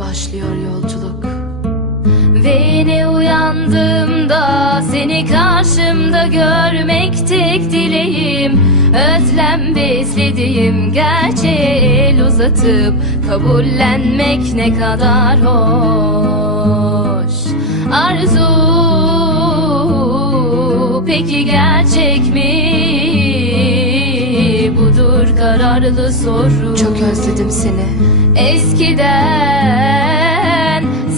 başlıyor yolculuk. Ve yine uyandığımda seni karşımda görmek tek dileğim Özlem beslediğim gerçeğe el uzatıp kabullenmek ne kadar hoş Arzu peki gerçek mi? Budur kararlı soru Çok özledim seni. Eskiden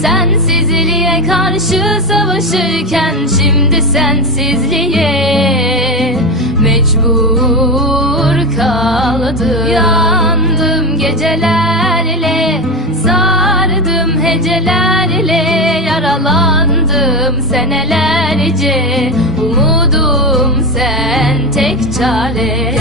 sensizliğe karşı savaşırken şimdi sensizliğe mecbur kaldım. Yandım gecelerle, sardım hecelerle, yaralandım senelerce. Umudum sen tek çare.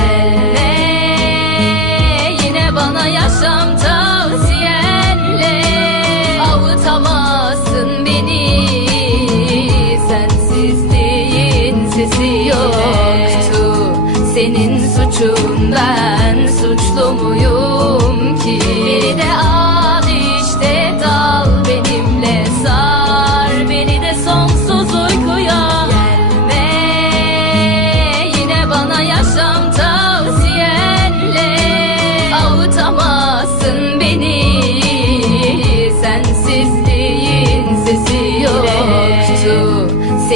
Ben? Suçlu muyum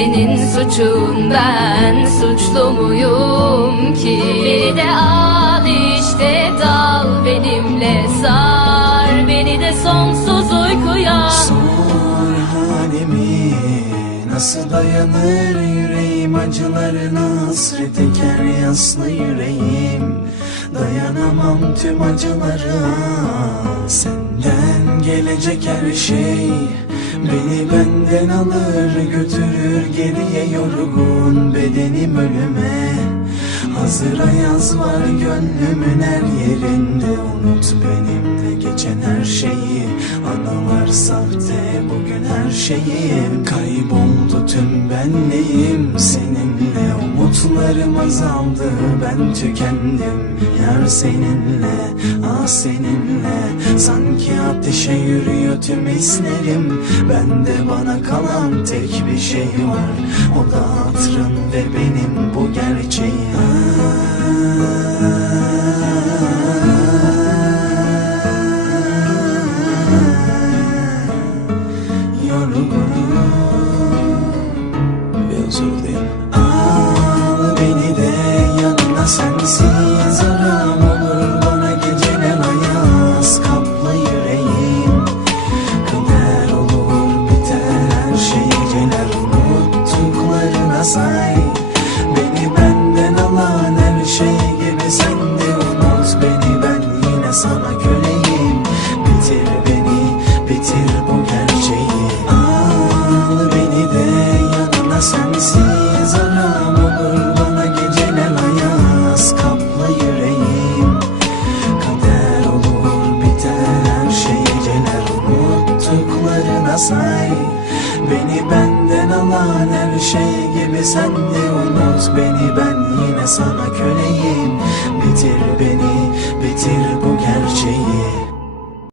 Senin suçun ben suçlu muyum ki? Beni de al işte dal benimle sar Beni de sonsuz uykuya. Sor halimi Nasıl dayanır yüreğim acılarına Hasret eker yaslı yüreğim. Dayanamam tüm acılara Senden gelecek her şey Beni benden alır götürür geriye yorgun bedenim ölüme. Hazır ayaz var gönlümün her yerinde. Unut benimle geçen her şeyi. Anılar sahte bugün her şeyim Kayboldu tüm benliğim Seninle umutlarım azaldı Ben tükendim. Yar seninle Ah seninle. Sanki ateşe yürüyor tüm hislerim. Bende bana kalan tek bir şey var. O da hatırın ve benim bu gerçeğim bitir bu gerçeği. Al beni de yanına sensiz. Aram olur bana geceler ayaz. Kaplı yüreğim Kader olur biter her şey. Geceler unuttuklarına say. Beni benden alan her şey gibi sen de unut. Beni ben yine sana